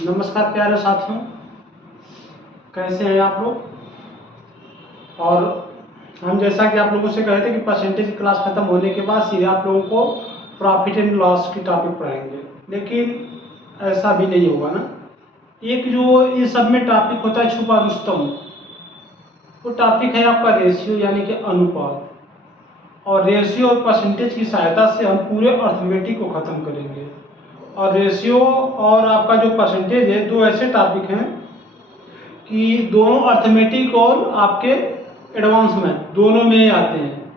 नमस्कार प्यारे साथियों, कैसे हैं आप लोग। और हम जैसा कि आप लोगों से कहे थे कि परसेंटेज की क्लास खत्म होने के बाद सीधे आप लोगों को प्रॉफिट एंड लॉस की टॉपिक पढ़ाएंगे, लेकिन ऐसा भी नहीं होगा ना। एक जो इन सब में टॉपिक होता है छुपा रुस्तम, वो टॉपिक है आपका रेशियो यानी कि अनुपात। और रेशियो और परसेंटेज की सहायता से हम पूरे अर्थमेटिक को ख़त्म करेंगे। और रेशियो और आपका जो परसेंटेज है, दो ऐसे टॉपिक हैं कि दोनों अर्थमेटिक और आपके एडवांस मैथ दोनों में ही आते हैं।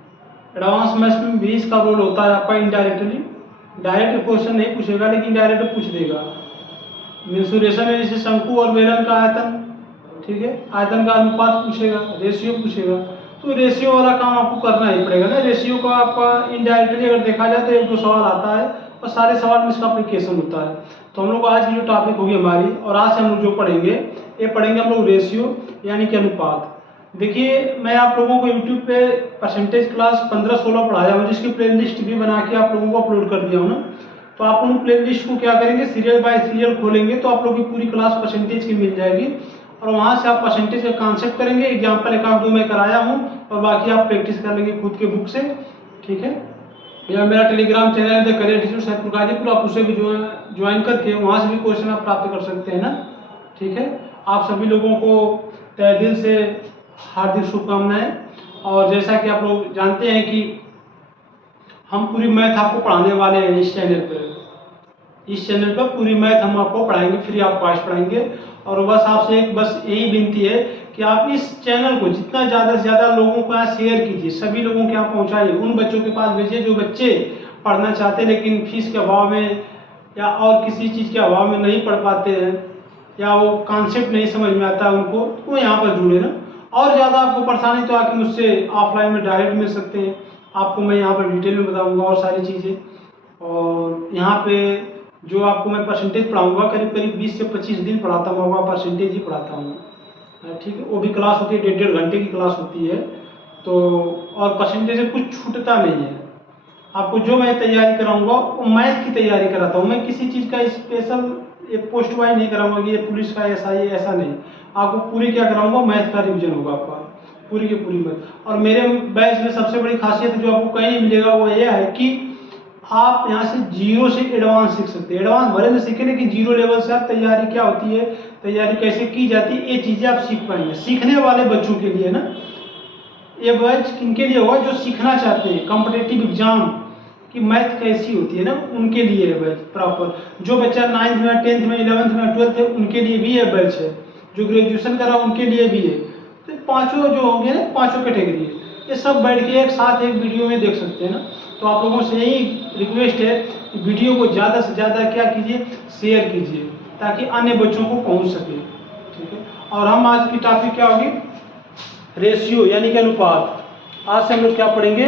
एडवांस मैथ्स में भी इसका रोल होता है आपका इनडायरेक्टली। डायरेक्ट क्वेश्चन नहीं पूछेगा लेकिन डायरेक्ट पूछ देगा। मेंसुरेशन में जैसे शंकु और बेलन का आयतन, ठीक है, आयतन का अनुपात पूछेगा, रेशियो पूछेगा, तो रेशियो वाला काम आपको करना ही पड़ेगा ना। रेशियो का आपका इनडायरेक्टली अगर देखा जाए तो एक दो सवाल आता है और सारे सवाल में इसका एप्लीकेशन होता है। तो हम लोग आज की जो टॉपिक होगी हमारी, और आज से हम लोग जो पढ़ेंगे, ये पढ़ेंगे हम लोग रेशियो यानी कि अनुपात। देखिए, मैं आप लोगों को यूट्यूब पे परसेंटेज क्लास 15-16 पढ़ाया हूँ, जिसकी प्ले लिस्ट भी बना के आप लोगों को अपलोड कर दिया हूँ ना। तो आप उन प्ले लिस्ट को क्या करेंगे, सीरियल बाय सीरियल खोलेंगे तो आप लोग की पूरी क्लास परसेंटेज की मिल जाएगी। और वहाँ से आप परसेंटेज का कॉन्सेप्ट करेंगे। एग्जाम्पल एक आध दो मैं कराया हूँ और बाकी आप प्रैक्टिस कर लेंगे खुद के बुक से, ठीक है। या मेरा टेलीग्राम चैनल है the career teacher Saidpur Ghazipur, आप उसे भी ज्वाइन करके वहाँ से भी क्वेश्चन आप प्राप्त कर सकते हैं ना, ठीक है। आप सभी लोगों को तहे दिल से हार्दिक शुभकामनाएं। और जैसा कि आप लोग जानते हैं कि हम पूरी मैथ आपको पढ़ाने वाले हैं इस चैनल पर। इस चैनल पर पूरी मैथ हम आपको पढ़ाएंगे, फ्री ऑफ कॉस्ट पढ़ाएंगे। और बस आपसे एक बस यही विनती है कि आप इस चैनल को जितना ज़्यादा से ज़्यादा लोगों को यहाँ शेयर कीजिए, सभी लोगों के यहाँ पहुँचाइए, उन बच्चों के पास भेजिए जो बच्चे पढ़ना चाहते हैं लेकिन फीस के अभाव में या और किसी चीज़ के अभाव में नहीं पढ़ पाते हैं, या वो कॉन्सेप्ट नहीं समझ में आता है उनको, तो यहाँ पर जुड़े ना। और ज़्यादा आपको परेशानी तो आके मुझसे ऑफलाइन में डायरेक्ट मिल सकते हैं, आपको मैं यहाँ पर डिटेल में बताऊँगा और सारी चीज़ें। और यहाँ पे जो आपको मैं परसेंटेज पढ़ाऊंगा, करीब करीब 20 से 25 दिन पढ़ाता हूँ, परसेंटेज ही पढ़ाता हूँ, ठीक है। वो भी क्लास होती है, 1.5 घंटे की क्लास होती है। तो और परसेंटेज से कुछ छूटता नहीं है। आपको जो मैं तैयारी कराऊंगा वो मैथ की तैयारी कराता हूँ, मैं किसी चीज़ का स्पेशल एक पोस्ट वाइज नहीं कराऊंगा कि ये पुलिस का ऐसा ही ऐसा नहीं। आपको पूरी क्या कराऊंगा, मैथ का रिविजन होगा आपका, पूरी की पूरी मैथ। और मेरे बैच में सबसे बड़ी खासियत जो आपको कहीं नहीं मिलेगा वो यह है कि आप यहाँ से जीरो से एडवांस सीख सकते हैं। एडवांस भले में सीखें लेकिन जीरो लेवल से आप तैयारी क्या होती है, तैयारी कैसे की जाती है, ये चीज़ें आप सीख पाएंगे। सीखने वाले बच्चों के लिए ना ये बैच किनके लिए होगा, जो सीखना चाहते हैं कॉम्पिटिटिव एग्जाम की मैथ कैसी होती है ना, उनके लिए है बैच प्रॉपर। जो बच्चा 9th में 10th में 11th में 12th है उनके लिए भी ये बैच है, जो ग्रेजुएशन कर रहा है उनके लिए भी है। तो पाँचों जो होंगे ना, पाँचों कैटेगरी है, ये सब बैठ के एक साथ एक वीडियो में देख सकते हैं ना। तो आप लोगों से यही रिक्वेस्ट है कि वीडियो को ज़्यादा से ज़्यादा क्या कीजिए, शेयर कीजिए, ताकि अन्य बच्चों को पहुंच सके, ठीक है। और हम आज की टॉपिक क्या होगी, रेशियो यानी कि अनुपात। आज से हम लोग क्या पढ़ेंगे,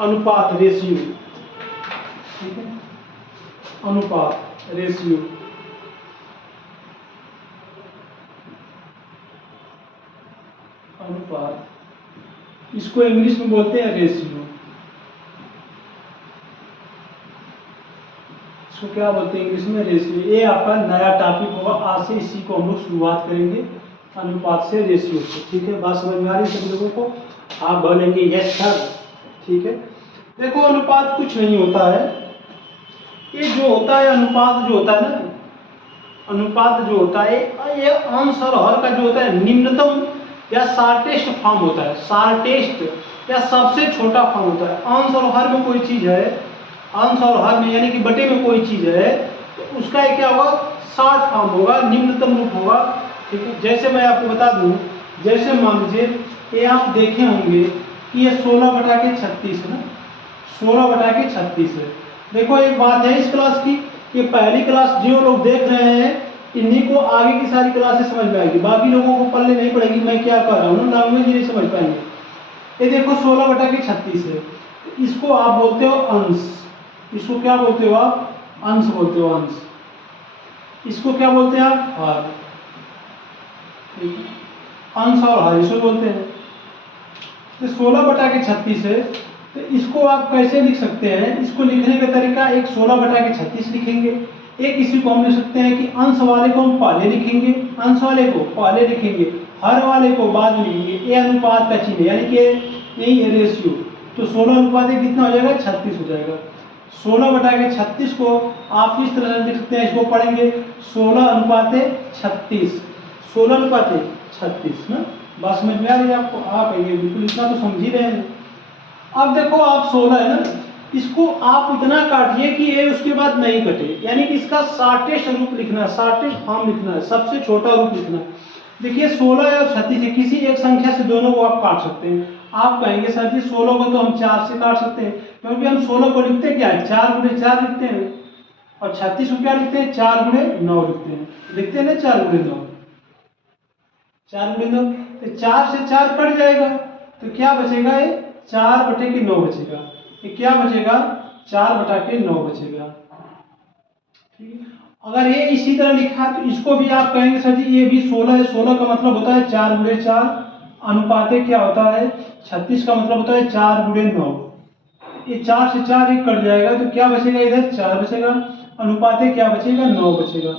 अनुपात, रेशियो, ठीक है, अनुपात, रेशियो। अनुपात, इसको इंग्लिश में बोलते हैं रेशियो। इसको क्या बोलते हैं इंग्लिश में, रेशियो। ये आपका नया टॉपिक होगा, आज से इसी को हम लोग शुरुआत करेंगे, अनुपात से, रेशियो से, ठीक है। बात समझ में आ रही है सभी लोगों को, आप बोलेंगे यस सर, ठीक है। देखो, अनुपात कुछ नहीं होता है, ये जो होता है अनुपात जो होता है ना, अनुपात जो होता है ये अंश और हर का जो होता है निम्नतम या शार्टेस्ट फॉर्म होता है, शार्टेस्ट या सबसे छोटा फॉर्म होता है। अंश और हर में कोई चीज है, अंश और हर में यानी कि बटे में कोई चीज है, तो उसका एक क्या होगा, शॉर्ट फॉर्म होगा, निम्नतम रूप होगा, ठीक है। जैसे मैं आपको बता दूं, जैसे मान लीजिए ये आप देखे होंगे कि ये 16/36 है ना, 16/36 है। देखो एक बात है इस क्लास की, कि पहली क्लास जो लोग देख रहे हैं इन्हीं को आगे की सारी क्लासेस समझ में आएगी, बाकी लोगों को पढ़ने नहीं पड़ेगी मैं क्या कर रहा हूँ, लैंग्वेज नहीं समझ पाएंगे। ये देखो 16/36 है, इसको आप बोलते हो अंश। इसको क्या बोलते हो आप, अंश बोलते हो, अंश। इसको क्या बोलते हैं आप, हर, अंश और हर इसको बोलते हैं। तो 16/36 है, तो इसको आप कैसे लिख सकते हैं, इसको लिखने का तरीका एक 16/36 लिखेंगे, एक इसी को हम लिख सकते हैं कि अंश वाले को हम पहले लिखेंगे, अंश वाले को पहले लिखेंगे, हर वाले को बाद में लिखेंगे। ये अनुपात का चिन्ह है, यानी कि यही रेशियो। तो 16 अनुपात कितना हो जाएगा, 36 हो जाएगा। 16 बटा के 36 को आप इस तरह से लिख सकते हैं, इसको पढ़ेंगे 16 अनुपात 36, 16 अनुपात 36 ना। बात समझ में आ रही है आपको? आप कहिए बिल्कुल, इतना तो समझ ही रहे हैं। अब देखो आप 16 है ना, इसको आप इतना काटिए कि ये उसके बाद नहीं कटे, यानी कि इसका शॉर्टेस्ट रूप लिखना है, शॉर्टेस्ट फॉर्म लिखना है, सबसे छोटा रूप लिखना है। देखिए 16 और 36 है, किसी एक संख्या से दोनों को आप काट सकते हैं। आप कहेंगे सर जी 16 को तो हम 4 से काट सकते हैं, क्योंकि हम 16 को लिखते हैं क्या है, 4 गुणे 4 लिखते हैं, और 36 को क्या लिखते हैं, 4 गुणे 9 लिखते हैं, लिखते हैं ना 4 गुणे 9, 4 गुणे 9। तो 4 से 4 कट जाएगा, तो क्या बचेगा, ये 4 बटे के 9 बचेगा। ये क्या बचेगा, 4 बटा के 9 बचेगा। ठीक है, अगर ये इसी तरह लिखा है तो इसको भी आप कहेंगे सर जी ये भी 16 है, 16 का मतलब होता है 4 गुणे 4, अनुपाते क्या होता है 36 का मतलब होता है 4 गुणे 9। ये 4 से 4 एक कट जाएगा, तो क्या बचेगा, इधर 4 बचेगा, अनुपाते क्या बचेगा, 9 बचेगा,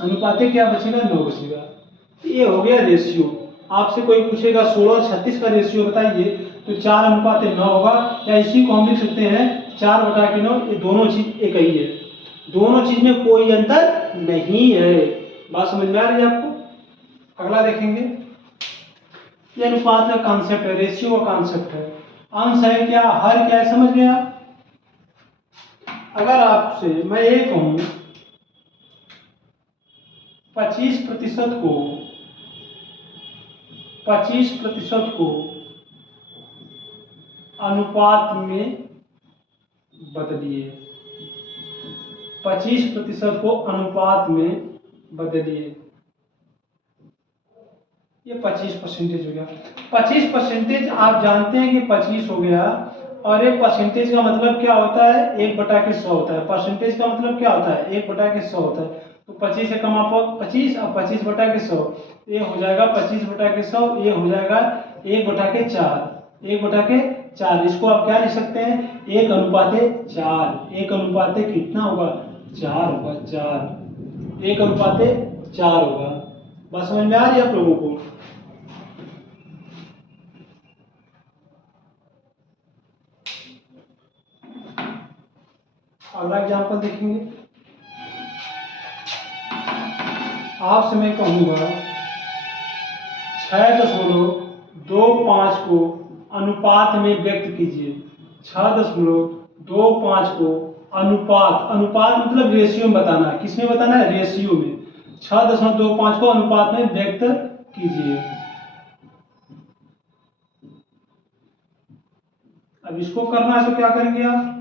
अनुपाते क्या बचेगा, 9 बचेगा। तो ये हो गया रेशियो। आपसे कोई पूछेगा 16 और 36 का रेशियो बताइए, तो 4 अनुपाते 9 होगा, या इसी को हम लिख सकते हैं 4 बटा के 9। ये दोनों चीज एक ही है, दोनों चीज में कोई अंतर नहीं है। बात समझ में आ रही है आपको? अगला देखेंगे, ये अनुपात का कॉन्सेप्ट है, रेशियो का कॉन्सेप्ट है। अंश है क्या, हर क्या है, समझ गया? अगर आपसे मैं ये कहूं 25% को 25% को अनुपात में बदलिए, 25% को अनुपात में बदलिए, ये 25% हो गया। 25% आप जानते हैं कि 25 हो गया, और एक परसेंटेज का मतलब क्या होता है, 1/100 होता है। परसेंटेज का मतलब क्या होता है, 1/100 होता है। तो 25 से कम आप 25 और 25/100, ये हो जाएगा 25/100, ये हो जाएगा 1/4, 1/4। इसको आप क्या लिख सकते हैं, 1:4, 1:4 कितना होगा, 4 होगा, 4, 1:4 होगा। बस समझ में आ रही है आप लोगों को? अगला एग्जाम्पल देखेंगे, आपसे मैं कहूंगा 6.25 को अनुपात में व्यक्त कीजिए। 6.25 को अनुपात, अनुपात मतलब रेशियो में बताना है, किसमें बताना है, रेशियो में। 6.25 को अनुपात में व्यक्त कीजिए। अब इसको करना है तो क्या करेंगे आप,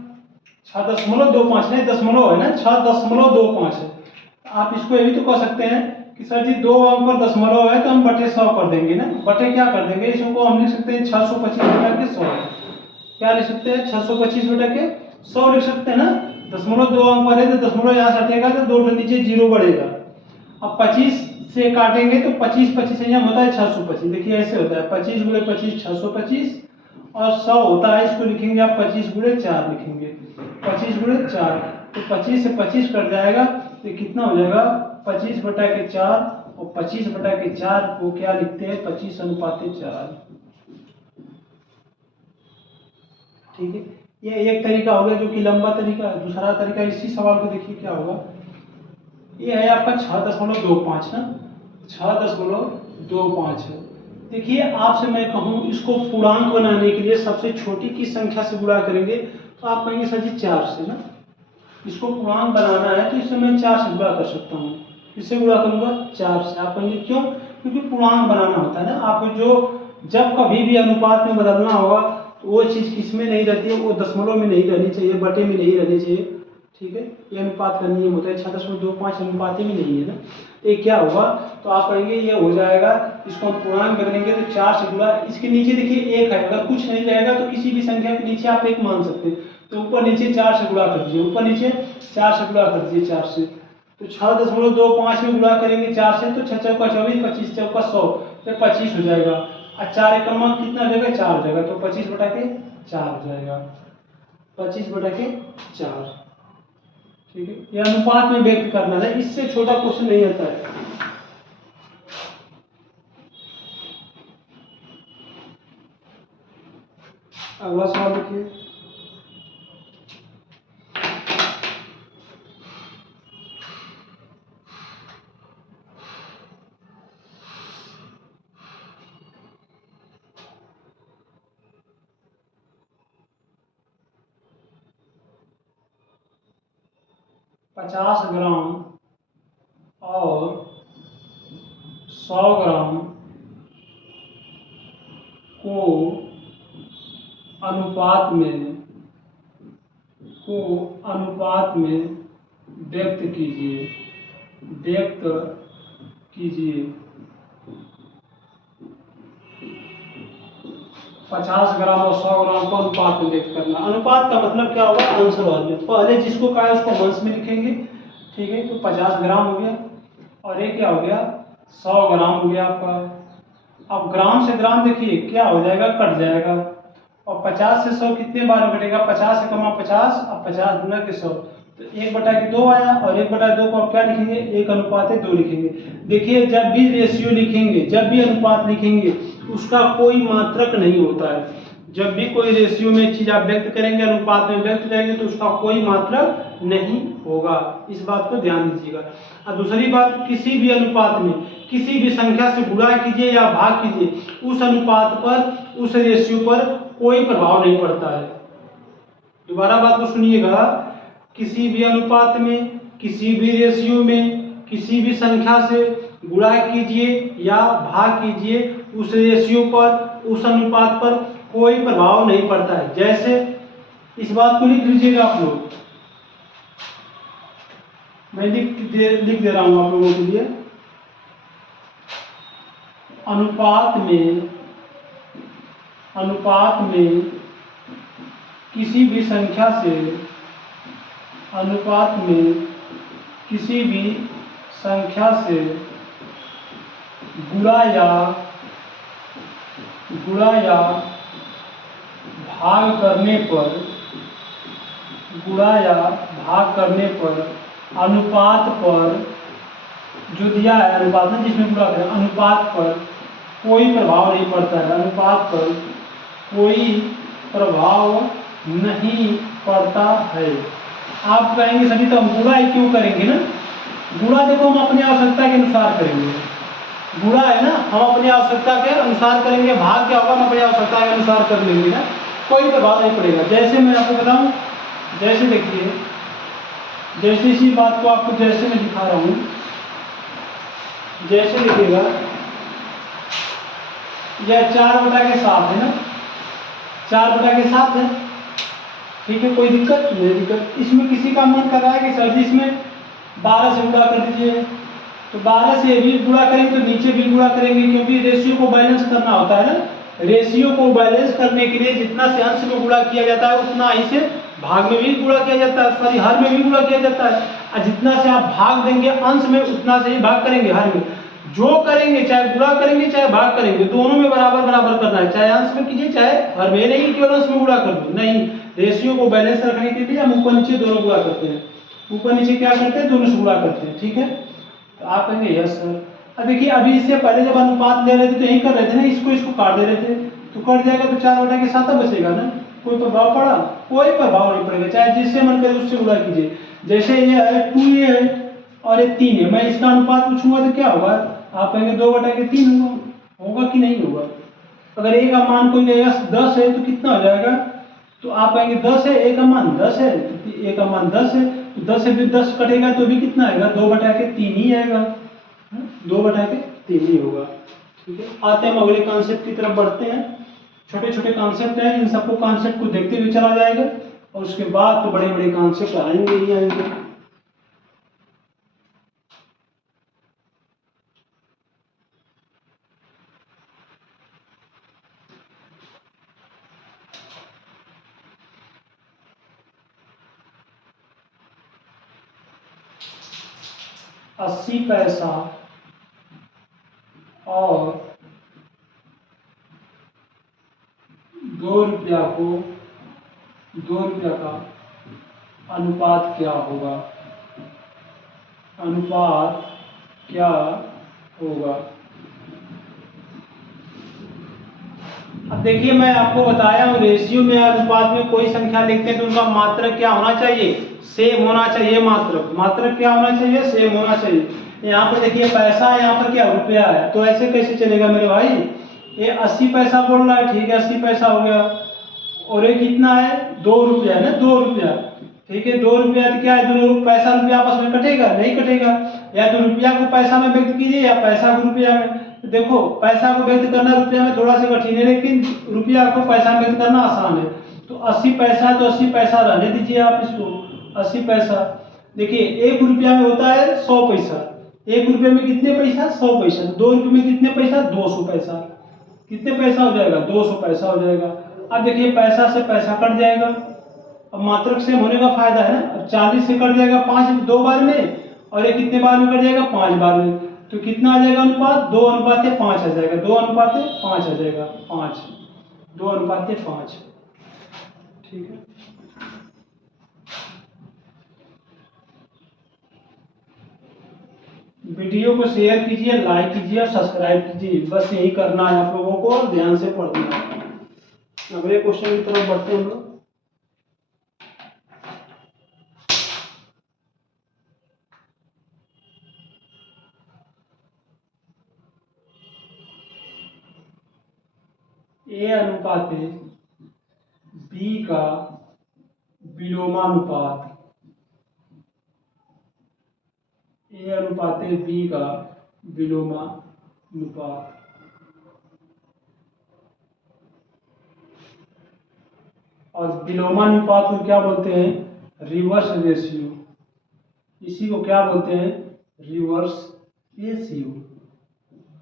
6.25 नहीं, दशमलव है ना, 6.25 है। आप इसको ये भी तो कह सकते हैं कि सर जी 2 अंक पर दशमलव है तो हम बटे 100 कर देंगे ना, बटे क्या कर देंगे, इसको हम लिख सकते हैं 625/100। क्या लिख सकते हैं, 625/100 लिख सकते हैं ना। दशमलव 2 अंक पर है तो दशमलव यहाँ से हटेगा तो 2 नीचे 0 बढ़ेगा। अब 25 से काटेंगे तो 25 से यहाँ होता है 625। देखिए ऐसे होता है 25 गुणे 25 625, और 100 होता है, इसको लिखेंगे आप 25 गुणे 4 लिखेंगे, 25 गुणे 4। तो 25 से 25 कट जाएगा, तो कितना हो जाएगा, 25/4, और 25/4 को क्या लिखते हैं, 25:4। ठीक है, ये एक तरीका हो गया जो कि लंबा तरीका है। दूसरा तरीका, इसी सवाल को देखिए क्या होगा, ये है आपका 6.25 ना, 6.25 है। देखिए आपसे मैं कहूँ इसको पूर्णांक बनाने के लिए सबसे छोटी की संख्या से गुणा करेंगे, तो आप कहेंगे सर जी 4 से ना। इसको पूर्णांक बनाना है तो इससे मैं 4 से गुणा कर सकता हूँ, इससे गुणा करूंगा 4 से। आप कहेंगे क्यों, क्योंकि पूर्णांक बनाना होता है ना आपको, जो जब कभी भी अनुपात में बदलना होगा तो वो चीज़ किस में नहीं रहती है, वो दशमलव में नहीं रहनी चाहिए, बटे में नहीं रहनी चाहिए। ठीक है, ये अनुपात का नियम होता है। 6.25 अनुपात में नहीं है ना, ये क्या होगा, तो आप कहेंगे ये हो जाएगा, इसको हम पूर्णांक बदलेंगे तो 4 से गुणा, इसके नीचे देखिए 1 है, अगर कुछ नहीं रहेगा तो किसी भी संख्या के नीचे आप 1 मान सकते हैं, तो ऊपर नीचे 4 से गुणा कर दीजिए, ऊपर नीचे 4 से गुणा कर दीजिए, 4 से। तो 6.25 में गुणा करेंगे 4 से, तो 6 चौका 24, 25 चौका 100, तो 25 हो जाएगा, और 4 एकम कितना हो जाएगा, 4 हो जाएगा, तो 25/4 हो जाएगा, 25/4। ठीक है, ये अनुपात में व्यक्त करना है, इससे छोटा क्वेश्चन नहीं आता है। अगला सवाल देखिए, पचास ग्राम और 100 ग्राम को अनुपात में व्यक्त कीजिए। 50 ग्राम और 100 ग्राम को अनुपात में व्यक्त करना। अनुपात का मतलब क्या होगा, अंश वाले, पहले जिसको कहा है उसको अंश में लिखेंगे। ठीक है, तो 50 ग्राम हो गया और ये क्या हो गया, 100 ग्राम हो गया आपका। अब ग्राम से ग्राम देखिए क्या हो जाएगा, कट जाएगा। और 50 से 100 कितने बार में कटेगा, 50 से कमा 50 और 50 गुना के 100, तो 1/2 आया। और 1/2 को आप क्या लिखेंगे, 1:2 लिखेंगे। देखिए जब भी रेशियो लिखेंगे, जब भी अनुपात लिखेंगे, उसका कोई मात्रक नहीं होता है। जब भी कोई रेशियो में चीज आप व्यक्त करेंगे, अनुपात में व्यक्त करेंगे, तो उसका कोई मात्रक नहीं होगा। इस बात को ध्यान दीजिएगा। और दूसरी बात, किसी भी अनुपात में किसी भी संख्या से गुणा कीजिए या भाग कीजिए, उस अनुपात पर, उस रेशियो पर कोई प्रभाव नहीं पड़ता है। दोबारा बात को सुनिएगा, किसी भी अनुपात में, किसी भी रेशियो में, किसी भी संख्या से गुणा कीजिए या भाग कीजिए, उस रेशियो पर, उस अनुपात पर कोई प्रभाव नहीं पड़ता है। जैसे इस बात को लिख लीजिएगा आप लोग, मैं लिख दे रहा हूं आप लोगों के लिए। अनुपात में किसी भी संख्या से, अनुपात में किसी भी संख्या से गुणा या भाग करने पर, अनुपात पर जो दिया है, अनुपात में जिसमें गुणा करें, अनुपात पर कोई प्रभाव नहीं पड़ता है। अनुपात पर कोई प्रभाव नहीं पड़ता है। आप कहेंगे सभी तो हम गुणा ही क्यों करेंगे ना, गुणा देखो हम अपनी आवश्यकता के अनुसार करेंगे। गुणा है ना, हम अपनी आवश्यकता के अनुसार करेंगे, भाग क्या होगा हम अपनी आवश्यकता के अनुसार कर लेंगे ना, कोई प्रभाव नहीं पड़ेगा। जैसे मैं आपको बताऊं, जैसे देखिए, जैसे इसी बात को आपको जैसे मैं दिखा रहा हूं, जैसे लिखिएगा, यह 4/7 है ना, 4/7 है। ठीक है, कोई दिक्कत नहीं दिक्कत। इसमें किसी का मन कर रहा है कि सर जी इसमें 12 से गुणा कर दीजिए, तो 12 से भी गुणा करेंगे तो नीचे भी गुणा करेंगे, क्योंकि रेशियो को बैलेंस करना होता है ना। रेशियो को बैलेंस करने के लिए जितना से अंश में गुणा किया जाता है, उतना ही से भाग में भी गुणा किया जाता है, सॉरी हर में भी गुणा किया जाता है। और जितना से आप भाग देंगे अंश में, उतना से ही भाग करेंगे हर में। जो करेंगे, चाहे गुणा करेंगे चाहे भाग करेंगे, दोनों में बराबर बराबर करना है, चाहे अंश में कीजिए चाहे हर में। नहीं केवल अंश में गुणा कर दो, नहीं, रेशियो को बैलेंस रखने के लिए हम ऊपर नीचे दोनों गुणा करते हैं। ऊपर नीचे क्या करते हैं, दोनों से गुणा करते हैं। ठीक है, तो आप कहेंगे यस सर। अब देखिए, अभी इससे पहले जब अनुपात ले रहे थे तो यही कर रहे थे ना, इसको काट दे रहे थे, तो कट जाएगा तो 4/7 बचेगा ना। कोई प्रभाव पड़ा, कोई प्रभाव नहीं पड़ेगा, चाहे जिससे मन करे उससे गुणा कीजिए। जैसे ये है 2 ये है और ये 3 है, मैं इसका अनुपात पूछूंगा तो क्या होगा, आप कहेंगे 2/3 होगा कि नहीं होगा। अगर ए का मान कोई देगा 10 है तो कितना हो जाएगा, तो आप कहेंगे 10 है, ए का मान 10 है, तो ए का मान 10 है, तो 10 से भी 10 कटेगा तो भी कितना आएगा, 2/3 ही आएगा, 2/3 ही होगा। ठीक है, आते हैं हम अगले कॉन्सेप्ट की तरफ बढ़ते हैं। छोटे छोटे कॉन्सेप्ट हैं, इन सबको कॉन्सेप्ट को देखते हुए चला जाएगा, और उसके बाद तो बड़े बड़े कॉन्सेप्ट आएंगे ही आएंगे। अस्सी पैसा और 2 रुपया का अनुपात क्या होगा। अनुपात क्या होगा। अब देखिए मैं आपको बताया हूँ, रेशियो में अनुपात में कोई संख्या लिखते हैं तो उनका मात्रक क्या होना चाहिए, सेम होना चाहिए। मात्रक क्या होना चाहिए, सेम होना चाहिए। यहाँ पर देखिए पैसा है, यहाँ पर क्या रुपया है, तो ऐसे कैसे चलेगा मेरे भाई। ये 80 पैसा बोल रहा है, ठीक है 80 पैसा हो गया, और ये कितना है 2 रुपया ना, 2 रुपया, ठीक है 2 रुपया। तो क्या है, दोनों पैसा रुपया आपस में कटेगा, नहीं कटेगा। या तो रुपया को पैसा में व्यक्त कीजिए या पैसा को रुपया में। तो देखो पैसा को व्यक्त करना रुपया में थोड़ा सा कठिन है, लेकिन रुपया को पैसा में व्यक्त करना आसान है। तो 80 पैसा है तो 80 पैसा रहने दीजिए आप इसको, 80 पैसा। देखिए 1 रुपया में होता है 100 पैसा, 1 रुपये में कितने पैसा, 100 पैसा। 2 रुपये में कितने पैसा, 200 पैसा। कितने पैसा हो जाएगा, 200 पैसा हो जाएगा। अब देखिए पैसा से पैसा कट जाएगा, अब मात्रक सेम होने का फायदा है ना। अब 40 से कट जाएगा 5 2 बार में, और ये कितने बार में कट जाएगा, 5 बार में। तो कितना आ जाएगा अनुपात, 2:5 आ जाएगा, 2:5 आ जाएगा, 5, 2:5। ठीक है। वीडियो को शेयर कीजिए, लाइक कीजिए और सब्सक्राइब कीजिए, बस यही करना है आप लोगों को, और ध्यान से पढ़ना है। अगले क्वेश्चन की तरफ बढ़ते हैं हम लोग। ए अनुपात बी का विलोमानुपात, ए अनुपात बी का विलोमानुपात। और विलोमानुपात को क्या बोलते हैं, रिवर्स रेशियो। इसी को क्या बोलते हैं, रिवर्स रेशियो,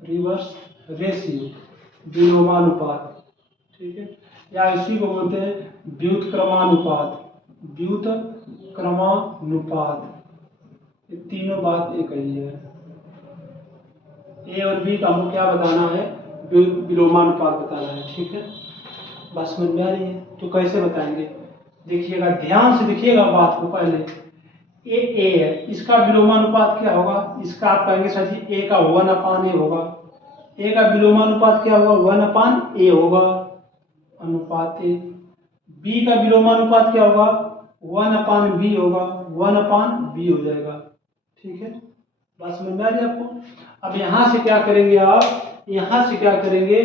रिवर्स रेशियो, विलोमानुपात। ठीक है, या इसी को बोलते हैं व्युत्क्रमानुपात, व्युत्क्रमानुपात। ये तीनों बात एक ही है। ए और बी का हमको क्या बताना है, विलोमानुपात बताना है। ठीक है, बात समझ में आ रही है, तो कैसे बताएंगे, देखिएगा ध्यान से, देखिएगा बात को। पहले ए है, इसका विलोमानुपात क्या होगा, इसका आप कहेंगे सर जी ए का 1/a होगा। ए का विलोमानुपात क्या होगा, 1/a होगा, अनुपात ए। बी का विलोमानुपात क्या होगा, 1/b होगा, 1/b हो जाएगा। ठीक है, बात समझ में आ रही है आपको। अब यहाँ से क्या करेंगे आप, यहाँ से क्या करेंगे,